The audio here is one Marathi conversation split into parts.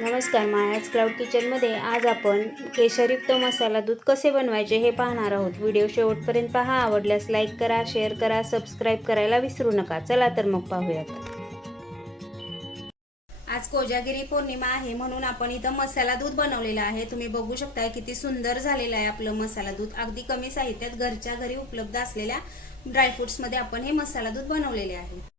नमस्कार मायाज क्लाउड किचनमध्ये आज आपण केशरयुक्त मसाला दूध कसे बनवायचे हे पाहणार आहोत. व्हिडिओ शेवटपर्यंत पहा आवडल्यास लाईक करा शेअर करा सबस्क्राईब करायला विसरू नका. चला तर मग पाहूयात. आज कोजागिरी पौर्णिमा आहे म्हणून आपण इथं मसाला दूध बनवलेलं आहे. तुम्ही बघू शकता किती सुंदर झालेलं आहे आपलं मसाला दूध. अगदी कमी साहित्यात घरच्या घरी उपलब्ध असलेल्या ड्रायफ्रुट्समध्ये आपण हे मसाला दूध बनवलेले आहे.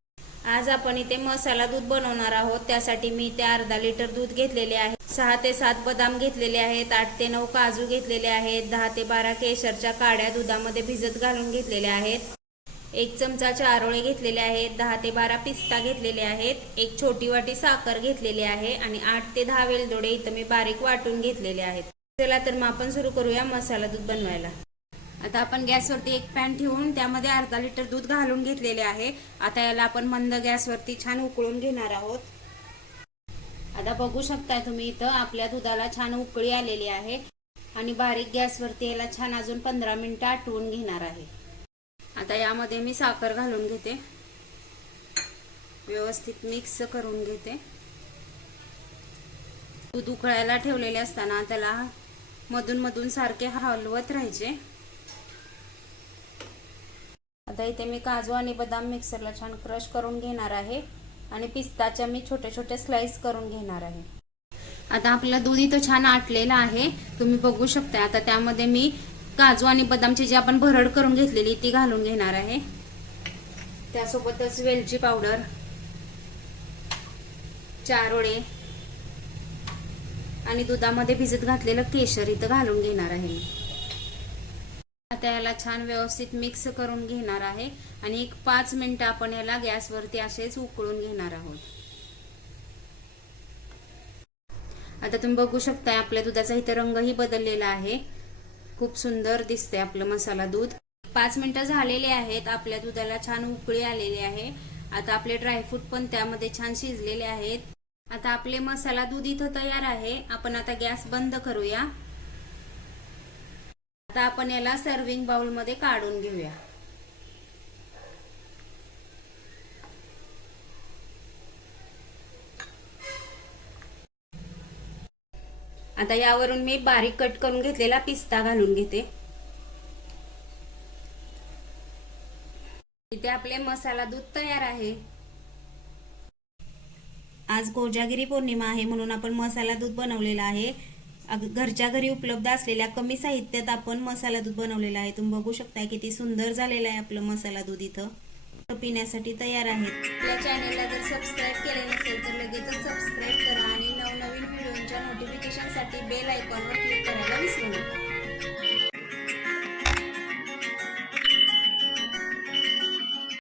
आज आपण इथे मसाला दूध बनवणार आहोत. त्यासाठी मी इथे अर्धा लिटर दूध घेतलेले आहे. सहा ते सात बदाम घेतलेले आहेत. आठ ते नऊ काजू घेतलेले आहेत. दहा ते बारा केशरच्या काड्या दुधामध्ये भिजत घालून घेतलेल्या आहेत. एक चमचा चारोळे घेतलेले आहेत. दहा ते बारा पिस्ता घेतलेले आहेत. एक छोटी वाटी साखर घेतलेली आहे आणि आठ ते दहा वेलदोडे इथं मी बारीक वाटून घेतलेले आहेत. चला तर मग आपण सुरू करूया मसाला दूध बनवायला. आता आपण गॅसवरती एक पॅन ठेवून त्यामध्ये अर्धा लिटर दूध घालून घेतलेले आहे. आता याला आपण मंद गॅसवरती छान उकळून घेणार आहोत. आता बघू शकताय तुम्ही इथं आपल्या दुधाला छान उकळी आलेली आहे. आणि बारीक गॅसवरती याला छान अजून पंधरा मिनिटं आटवून घेणार आहे. आता यामध्ये मी साखर घालून घेते. व्यवस्थित मिक्स करून घेते. दूध उकळायला ठेवलेले असताना त्याला मधून मधून सारखे हलवत राहायचे. आता इथे मी काजू आणि बदाम मिक्सरला छान क्रश करून घेणार आहे. आणि पिस्ताच्या मी छोटे छोटे स्लाइस करून घेणार आहे. आता आपलं दूध इथं छान आटलेलं आहे. तुम्ही बघू शकता आता त्यामध्ये मी काजू आणि बदामची जी आपण भरड करून घेतलेली ती घालून घेणार आहे. त्यासोबतच वेलची पावडर चारोळे आणि दुधामध्ये भिजत घातलेलं केशर इथं घालून घेणार आहे मी. आता याला छान व्यवस्थित मिक्स करून घेणार आहे. आणि एक पाच मिनटं आपण याला गॅसवरती असेच उकळून घेणार आहोत. आता तुम्ही बघू शकता आपल्या दुधाचा इथे रंगही बदललेला आहे. खूप सुंदर दिसते आपलं मसाला दूध. पाच मिनिटं झालेले आहेत आपल्या दुधाला छान उकळी आलेली आहे. आता आपले ड्रायफ्रूट पण त्यामध्ये छान शिजलेले आहेत. आता आपले मसाला दूध इथं तयार आहे. आपण आता गॅस बंद करूया. आता आपण याला सर्विंग बाउलमध्ये काढून घेऊया. आता यावरून मी बारीक कट करून घेतलेला पिस्ता घालून घेते. इथे आपले मसाला दूध तयार आहे. आज कोजागिरी पौर्णिमा आहे म्हणून आपण मसाला दूध बनवलेला आहे. घरच्या घरी उपलब्ध असलेल्या कमी साहित्यात आपण मसाला दूध बनवलेला आहे. तुम्ही बघू शकता किती सुंदर झालेलं आहे आपलं मसाला दूध इथं. पिण्यासाठी तयार आहे आपल्या चॅनलला जर सबस्क्राईब केले नसेल तर लगेचच सबस्क्राईब करा आणि नवनवीन व्हिडिओंच्या नोटिफिकेशनसाठी बेल आयकॉनवर क्लिक करायला विसरू नका.